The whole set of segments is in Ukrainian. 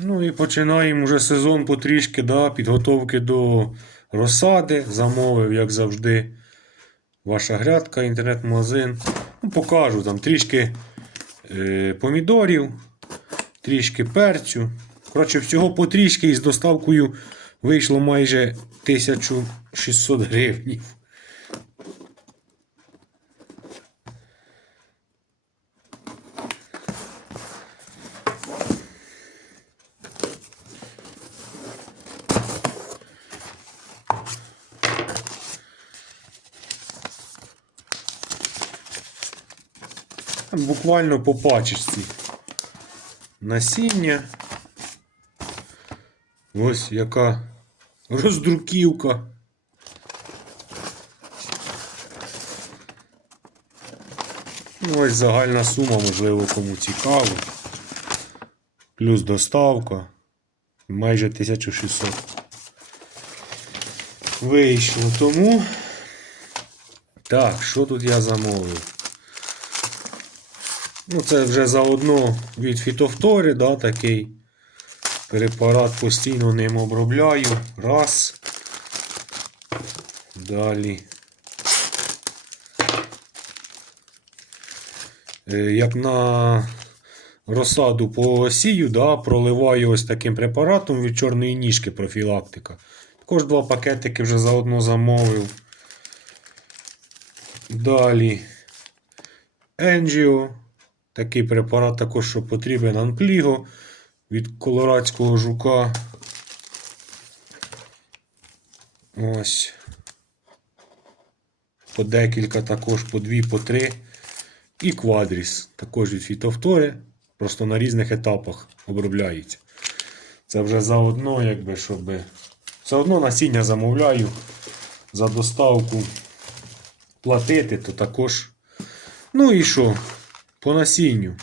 Ну і починаємо вже сезон потрішки, да, підготовки до розсади. Замовив, як завжди, ваша грядка, інтернет-магазин. Ну, покажу там трішки е, помідорів, трішки перцю. Коротше, всього потрішки із доставкою вийшло майже 1600 гривнів. Буквально по пачечці. Насіння. Ось яка роздруківка. Ну, Ось загальна сума, можливо, кому цікаво. Плюс доставка. Майже 1600. Вийшло. Тому. Так, що тут я замовив? Ну, це вже заодно від фітофтори, да, такий препарат постійно ним обробляю. Раз. Далі. Е, Як на розсаду посію, да, проливаю ось таким препаратом від чорної ніжки профілактика. Також два пакетики вже заодно замовив. Далі. Енджіо. Такий препарат також, що потрібен Анпліго від колорадського жука. Ось. По декілька також, по дві, по три. І квадріс. Також від фітофтори. Просто на різних етапах обробляється. Це вже заодно, якби, щоб. Все одно насіння замовляю за доставку платити, то також. Ну і що? По насінню.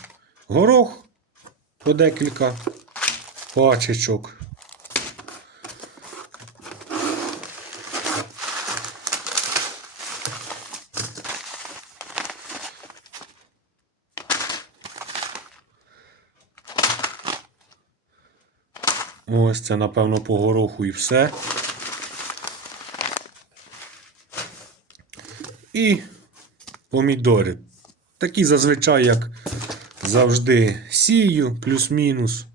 Горох по декілька пачечок. Ось це, напевно, по гороху і все. І помідори. Такі зазвичай, як завжди, сію, плюс-мінус.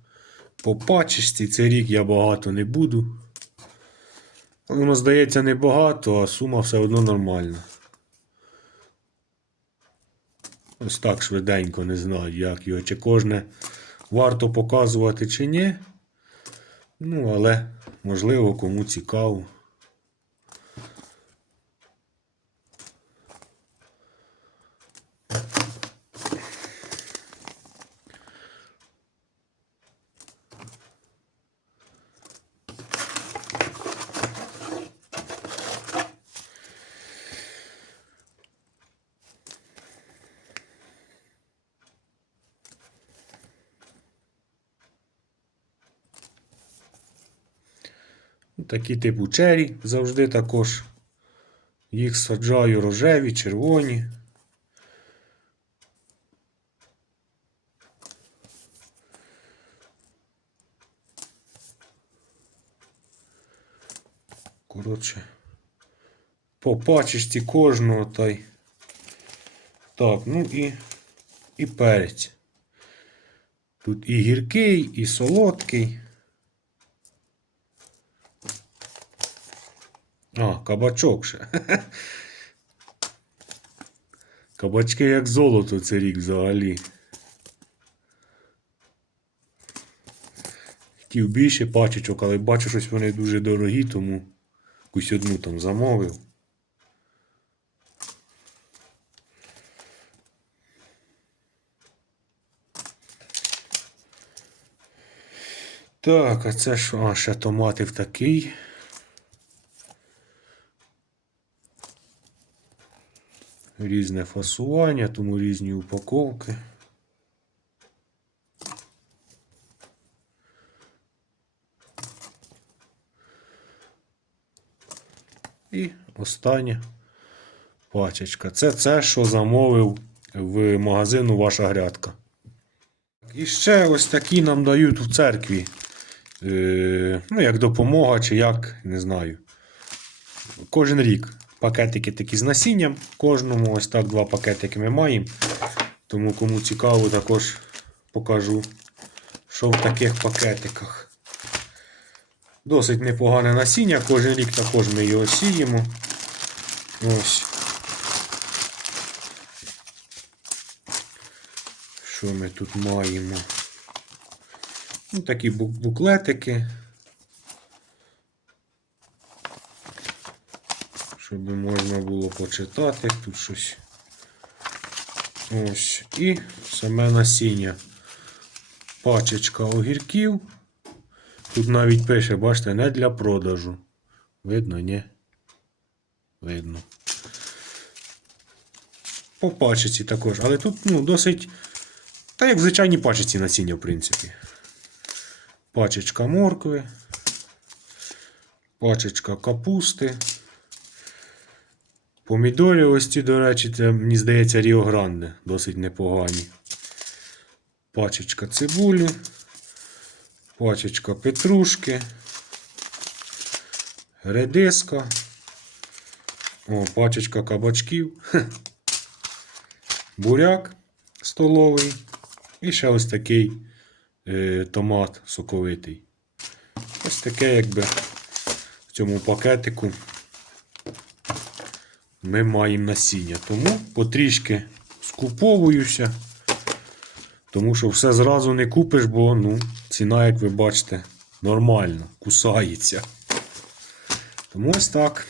По пачечці цей рік я багато не буду. Воно здається небагато, а сума все одно нормальна. Ось так швиденько не знаю, як його, чи кожне варто показувати, чи ні. Ну, але, можливо, кому цікаво. Такі типу чері завжди також. Їх саджаю рожеві, червоні. Коротше, по пачечці кожного та й. Так, ну і, і перець. Тут і гіркий, і солодкий. А, кабачок ще. Кабачки як золото цей рік взагалі. Хотів більше пачечок, але бачу, щось вони дуже дорогі, тому якусь одну там замовив. Так, а це що? А, ще томати в такий. Різне фасування, тому різні упаковки. І остання пачечка. Це це, що замовив в магазину ваша грядка. І ще ось такі нам дають в церкві. е, ну, як допомога, чи як, не знаю. Кожен рік пакетики такі з насінням. Кожному ось так два пакетики ми маємо. Тому кому цікаво, також покажу, що в таких пакетиках. Досить непогане насіння. Кожен рік також ми його сіємо. Ось. Що ми тут маємо? Ну, такі буклетики. Щоб можна було почитати тут щось. Ось. І саме насіння. Пачечка огірків. Тут навіть пише, бачите, не для продажу. Видно, ні? Видно. По пачці також. Але тут ну, досить. Та як в звичайній пачці насіння, в принципі. Пачечка моркви. Пачечка капусти. Помідори ось ці, до речі, це, мені здається, Ріо Гранде. Досить непогані. Пачечка цибулі. Пачечка петрушки. Редиска. О, пачечка кабачків. Хе. Буряк столовий. І ще ось такий е, томат соковитий. Ось таке, якби в цьому пакетику ми маємо насіння. Тому потрішки скуповуюся. Тому що все зразу не купиш, бо ну, ціна, як ви бачите, нормальна, кусається. Тому ось так.